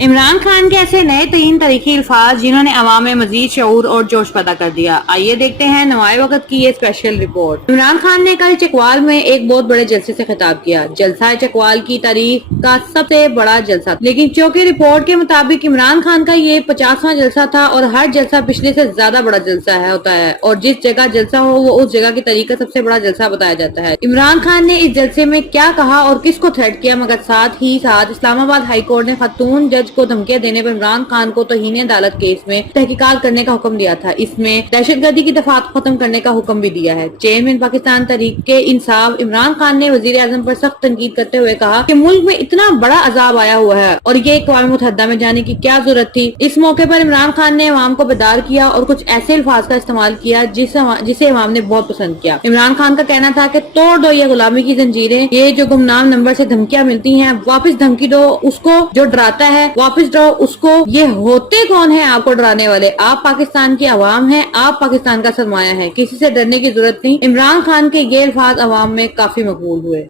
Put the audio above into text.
عمران خان کے ایسے نئے ترین تاریخی الفاظ جنہوں نے عوام میں مزید شعور اور جوش پیدا کر دیا۔ آئیے دیکھتے ہیں نمائے وقت کی یہ اسپیشل رپورٹ۔ عمران خان نے کل چکوال میں ایک بہت بڑے جلسے سے خطاب کیا۔ جلسہ چکوال کی تاریخ کا سب سے بڑا جلسہ تھا، لیکن چونکہ رپورٹ کے مطابق عمران خان کا یہ 50واں جلسہ تھا اور ہر جلسہ پچھلے سے زیادہ بڑا جلسہ ہوتا ہے، اور جس جگہ جلسہ ہو وہ اس جگہ کی تاریخ کا سب سے بڑا جلسہ بتایا جاتا ہے۔ عمران خان نے اس جلسے میں کیا کہا اور کس کو تھریٹ کیا، مگر ساتھ ہی ساتھ اسلام آباد ہائی کورٹ نے خاتون جج کو دھمکیاں دینے پر عمران خان کو توہین عدالت کیس میں تحقیقات کرنے کا حکم دیا تھا۔ اس میں دہشت گردی کی دفعات ختم کرنے کا حکم بھی دیا ہے۔ چیئرمین پاکستان تحریک انصاف عمران خان نے وزیر اعظم پر سخت تنقید کرتے ہوئے کہا کہ ملک میں اتنا بڑا عذاب آیا ہوا ہے اور یہ اقوام متحدہ میں جانے کی کیا ضرورت تھی۔ اس موقع پر عمران خان نے عوام کو بیدار کیا اور کچھ ایسے الفاظ کا استعمال کیا جسے عوام نے بہت پسند کیا۔ عمران خان کا کہنا تھا کہ توڑ دو یہ غلامی کی زنجیریں، یہ جو گمنام نمبر سے دھمکیاں ملتی ہیں، واپس دھمکی دو اس کو جو ڈراتا ہے، واپس ڈرو اس کو۔ یہ ہوتے کون ہیں آپ کو ڈرانے والے؟ آپ پاکستان کی عوام ہیں، آپ پاکستان کا سرمایہ ہیں، کسی سے ڈرنے کی ضرورت نہیں۔ عمران خان کے یہ الفاظ عوام میں کافی مقبول ہوئے۔